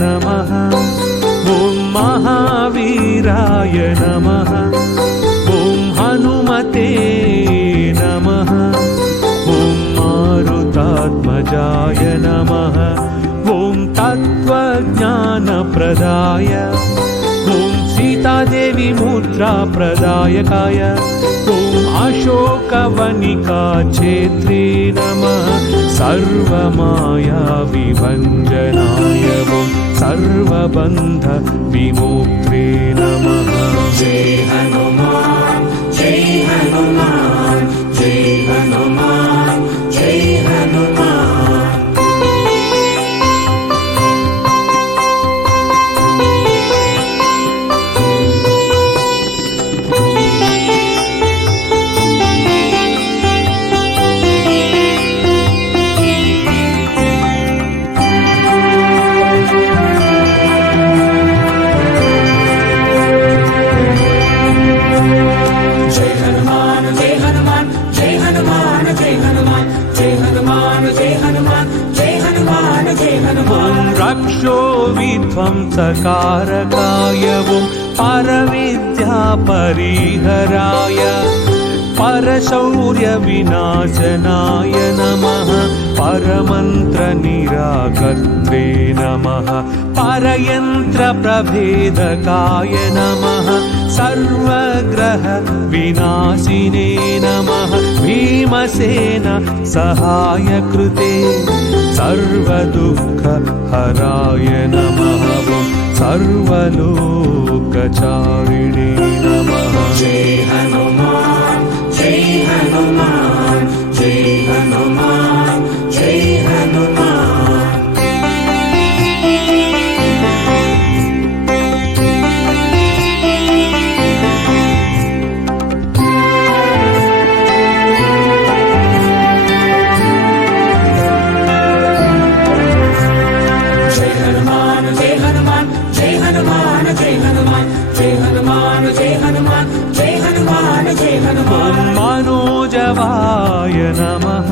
नमः। ॐ महावीराय नमः। ॐ हनुमते नमः। ॐ मारुतात्मजाय नमः। ॐ तत्त्वज्ञानप्रदाय। ॐ सीतादेवी मुद्रा प्रदायकाय। ॐ अशोकवनिका क्षेत्रे नमः। सर्वमाया विभञ्जनाय। ॐ सर्वबन्ध विमोक्त्रे नमः। जय हनुमान जय हनुमान जय हनुमान जय हनुमान। रक्षो विध्वंसकारकाय। ॐ परविद्यापरिहराय। परशौर्यविनाशनाय नमः। परमन्त्रनिराकर्त्रे नमः। परयन्त्रप्रभेदकाय नमः। सर्वग्रहविनाशिने नमः। भीमसेन सहायकृते सर्वदुःखहराय नमः। सर्वलोकचारिणे नमः। जय हनुमान जय हनुमान जय हनुमान जय हनुमान। मनोजवाय नमः।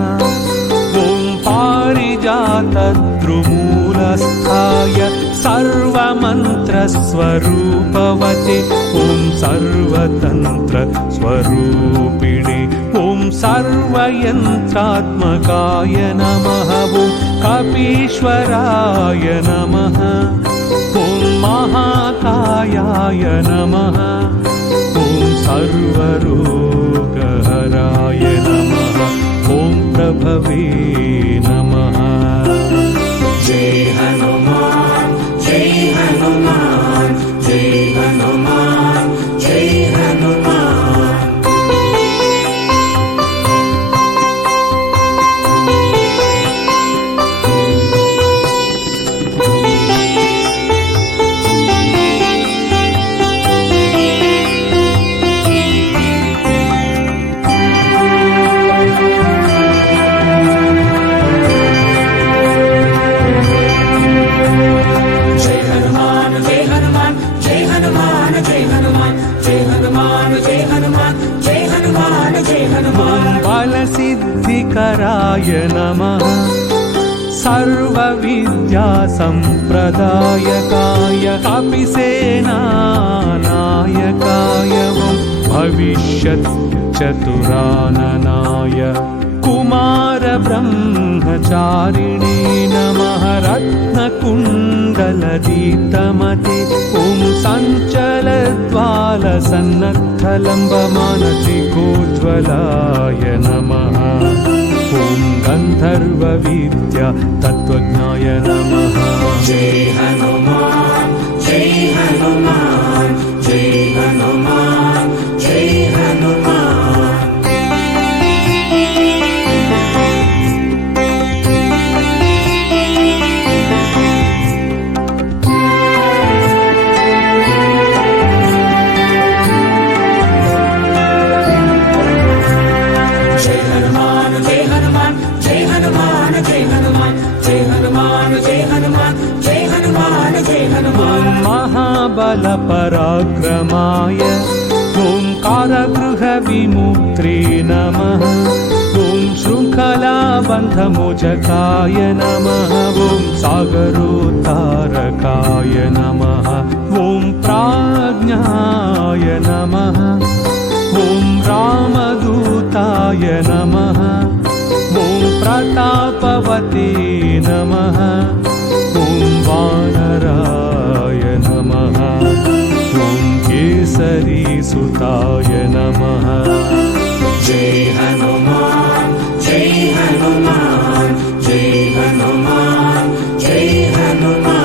ॐ पारिजातद्रुमूलस्थाय। सर्वमन्त्रस्वरूपवते। ॐ सर्वतन्त्रस्वरूपिणे। ॐ सर्वयन्त्रात्मकाय नमः। ॐ कपीश्वराय नमः। ॐ महाकायाय नमः। ॐ सर्वरोगहराय नमः। ॐ प्रभवे नमः। जय हनुमान जय हनुमान जय हनुमान जय हनुमान। बलसिद्धिकराय नमः। सर्वविद्यासम्प्रदायकाय। कपिसेनानायकाय। भविष्यच्चतुराननाय। कुमारब्रह्मचारिणे नमः। रत्नकुण्डलदीप्तमते। ॐ सञ्चलद्वालसन्नद्धलम्बमानसिकोज्ज्वलाय नमः। ॐ गन्धर्वविद्या तत्त्वज्ञाय नमः। जय हनुमान जय हनुमान जय हनुमान जय हनुमान। जय हनुमान जय हनुमान जय हनुमान जय हनुमान जय हनुमान जय हनुमान जय हनुमान जय हनुमान। महाबलपराक्रमाय। ॐ कारागृहविमुक्त्रे नमः। ॐ शृङ्ख कलाबन्धमोचकाय नमः ॐ सागरोद्धारकाय नमः ॐ प्राज्ञाय नमः ॐ रामदूताय नमः ॐ प्रतापवते नमः ॐ वानराय नमः ॐ केसरीसुताय नमः। जय हनुमान जय हनुमान जय हनुमान जय हनुमान।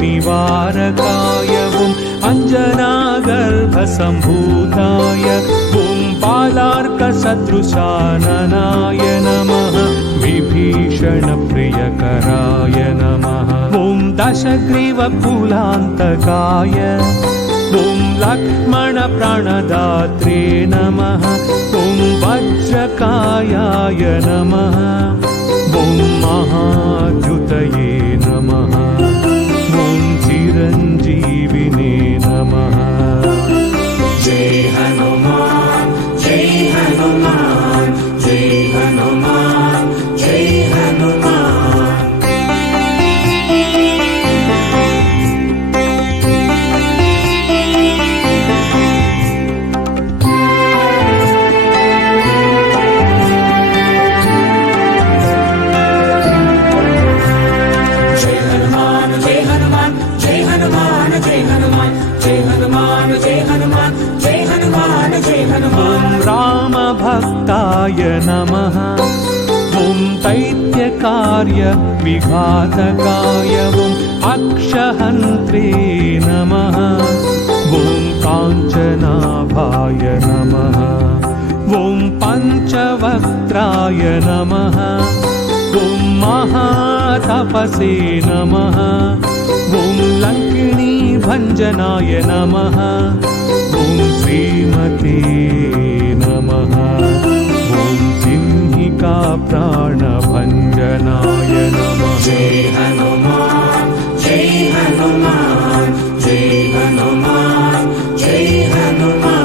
निवारकाय ॐ अञ्जनागर्भसम्भूताय ॐ बालार्कसदृशाननाय नमः विभीषणप्रियकराय नमः ॐ दशग्रीवकुलान्तकाय ॐ लक्ष्मणप्राणदात्रे नमः ॐ वज्रकायाय नमः ॐ महाद्युतये नमः ॐ चिरञ्जीविने नमः। जय हनुमान जय हनुमान जय हनुमान जय हनुमान। भक्ताय नमः ॐ दैत्यकार्यविघातकाय ॐ अक्षहन्त्रे नमः ॐ काञ्चनाभाय नमः ॐ पञ्चवक्त्राय नमः ॐ महातपसे नमः ॐ लङ्किणीभञ्जनाय नमः ॐ श्रीमते नमः ॐ सिंहिका प्राणभञ्जनाय नमः। जय हनुमान जय हनुमान जय हनुमान जय हनुमान।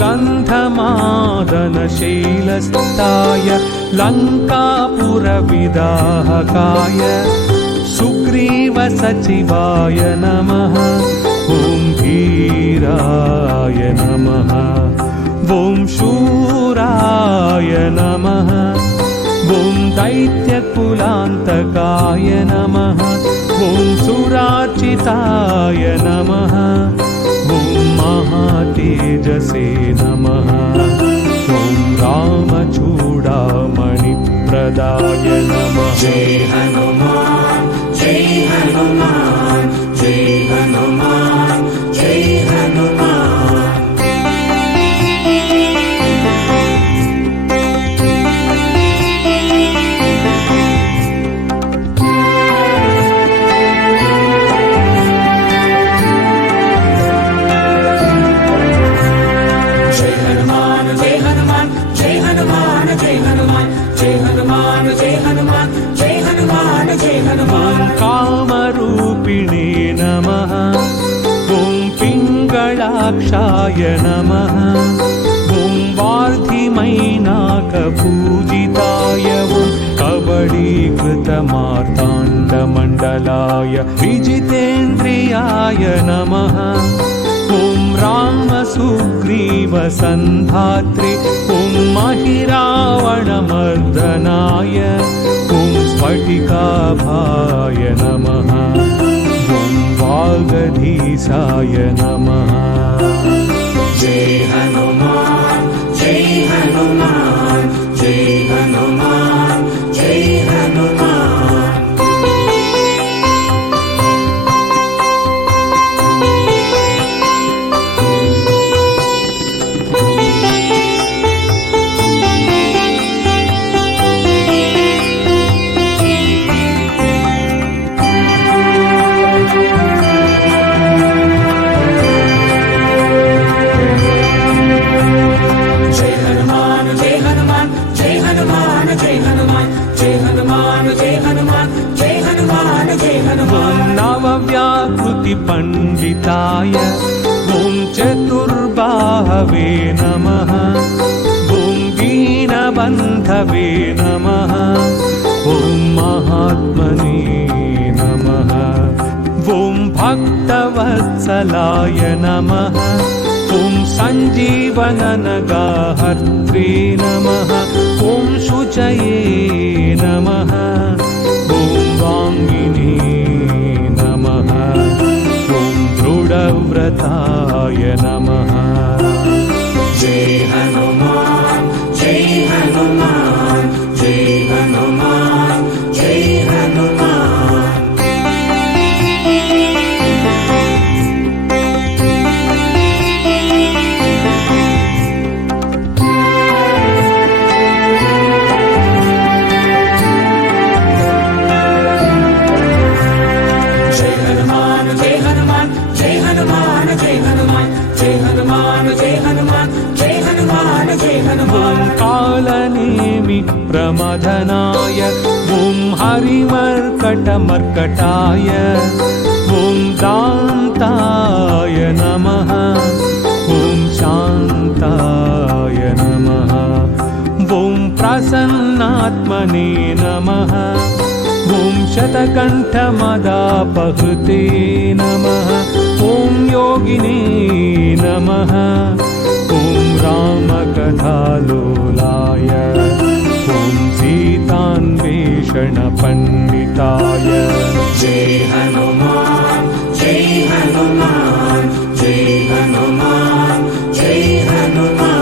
गन्धमादनशैलस्ताय लङ्कापुरविदाहकाय सुग्रीवसचिवाय नमः ॐ धीराय नमः ॐ शूराय नमः ॐ दैत्यकुलान्तकाय नमः ॐ सुरार्चिताय नमः ॐ महातेजसे नमः ॐ रामचूडामणिप्रदाय नमः। जय हनुमान जय हनुमान जय हनुमान जय हनुमान। कामरूपिणे नमः ॐ पिङ्गलाक्षाय नमः ॐ वार्धिमैनाकपूजिताय ॐ कबलीकृतमार्ताण्डमण्डलाय विजितेन्द्रियाय नमः ॐ रामसुग्रीवसन्धात्रे ॐ महिरावणमर्दनाय ॐ स्फटिकाभाय नमः ॐ वागधीशाय नमः जय हनुमान जय हनुमान जय हनुमान जय हनुमान। पंडिताय ॐ चतुर्बाहवे नमः ॐ दीनबन्धवे नमः ॐ महात्मने नमः ॐ भक्तवत्सलाय नमः ॐ सञ्जीवननगाहर्त्रे नमः ॐ शुचये नमः ॐ वाङ्गिने नमः दृढव्रताय नमः जय हनुमान जय हनुमान जय हनुमान जय हनुमान। कालनेमि प्रमदनाय ॐ हरिमर्कटमर्कटाय ॐ दान्ताय नमः ॐ शान्ताय नमः ॐ प्रसन्नात्मने नमः ॐ शतकण्ठमदापहृते नमः ॐ योगिने नमः ॐ रामकथालोलाय ॐ सीतान्वेषणपण्डिताय जय हनुमान जय हनुमान जय हनुमान जय हनुमान।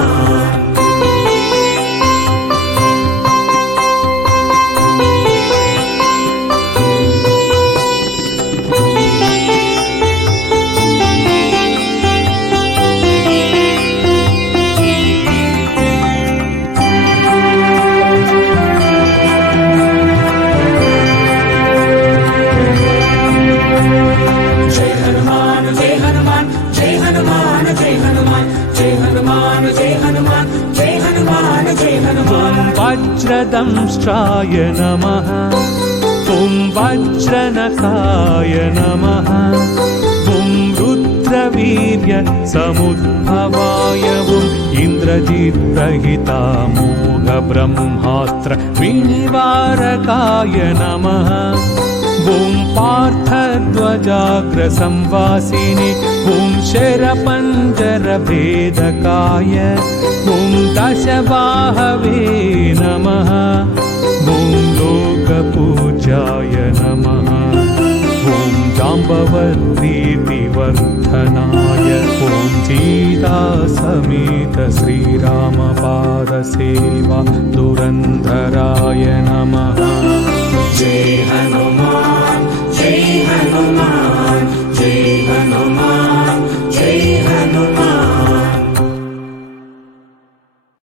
वज्रदंष्ट्राय नमः ॐ वज्रनखाय नमः ॐ रुद्रवीर्यसमुद्भवाय ॐ इन्द्रजित्प्रहितामोघब्रह्मास्त्र विनिवारकाय नमः ॐ पार्थध्वजाग्रसंवासिने ॐ शरपञ्जरभेदकाय ॐ दशबाहवे नमः ॐ लोकपूज्याय नमः ॐ जाम्बवद्दीतिवर्धनाय ॐ सीतासमेत श्रीरामपादसेवा दुरन्धराय नमः।